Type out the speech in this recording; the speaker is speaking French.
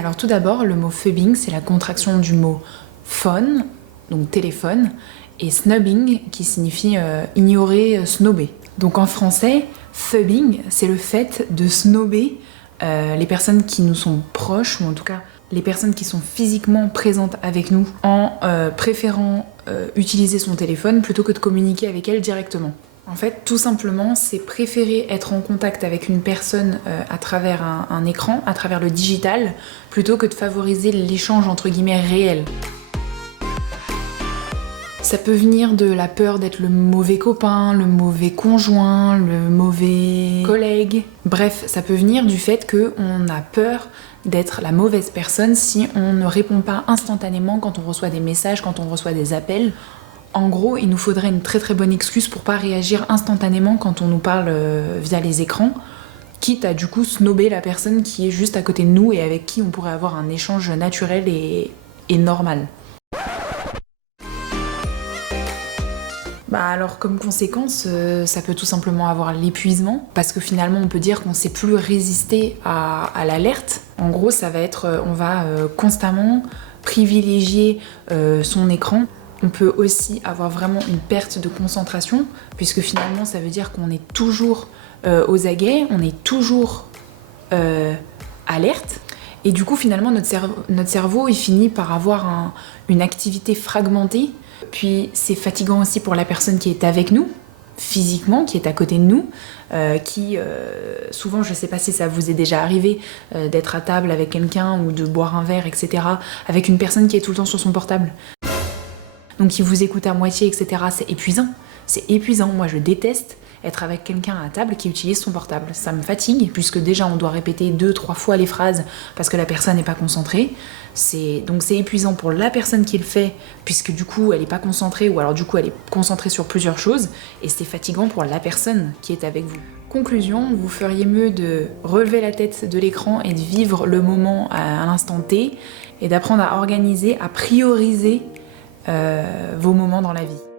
Alors tout d'abord, le mot phubbing, c'est la contraction du mot phone, donc téléphone, et snubbing, qui signifie ignorer, snobber. Donc en français, phubbing, c'est le fait de snobber les personnes qui nous sont proches, ou en tout cas les personnes qui sont physiquement présentes avec nous, en préférant utiliser son téléphone plutôt que de communiquer avec elle directement. En fait, tout simplement, c'est préférer être en contact avec une personne à travers un écran, à travers le digital, plutôt que de favoriser l'échange entre guillemets réel. Ça peut venir de la peur d'être le mauvais copain, le mauvais conjoint, le mauvais collègue. Bref, ça peut venir du fait qu'on a peur d'être la mauvaise personne si on ne répond pas instantanément quand on reçoit des messages, quand on reçoit des appels. En gros, il nous faudrait une très très bonne excuse pour pas réagir instantanément quand on nous parle via les écrans, quitte à du coup snobber la personne qui est juste à côté de nous et avec qui on pourrait avoir un échange naturel et normal. Bah alors comme conséquence, ça peut tout simplement avoir l'épuisement, parce que finalement on peut dire qu'on sait plus résister à l'alerte. En gros, ça va être, on va constamment privilégier son écran. On peut aussi avoir vraiment une perte de concentration, puisque finalement ça veut dire qu'on est toujours aux aguets, on est toujours alerte. Et du coup finalement notre cerveau il finit par avoir une activité fragmentée. Puis c'est fatigant aussi pour la personne qui est avec nous, physiquement, qui est à côté de nous, qui souvent, je sais pas si ça vous est déjà arrivé d'être à table avec quelqu'un ou de boire un verre, etc., avec une personne qui est tout le temps sur son portable. Donc qui vous écoute à moitié, etc. C'est épuisant. C'est épuisant. Moi, je déteste être avec quelqu'un à table qui utilise son portable. Ça me fatigue, puisque déjà on doit répéter 2-3 fois les phrases parce que la personne n'est pas concentrée. Donc c'est épuisant pour la personne qui le fait, puisque du coup elle n'est pas concentrée, ou alors du coup elle est concentrée sur plusieurs choses, et c'est fatigant pour la personne qui est avec vous. Conclusion, vous feriez mieux de relever la tête de l'écran et de vivre le moment à l'instant T, et d'apprendre à organiser, à prioriser vos moments dans la vie.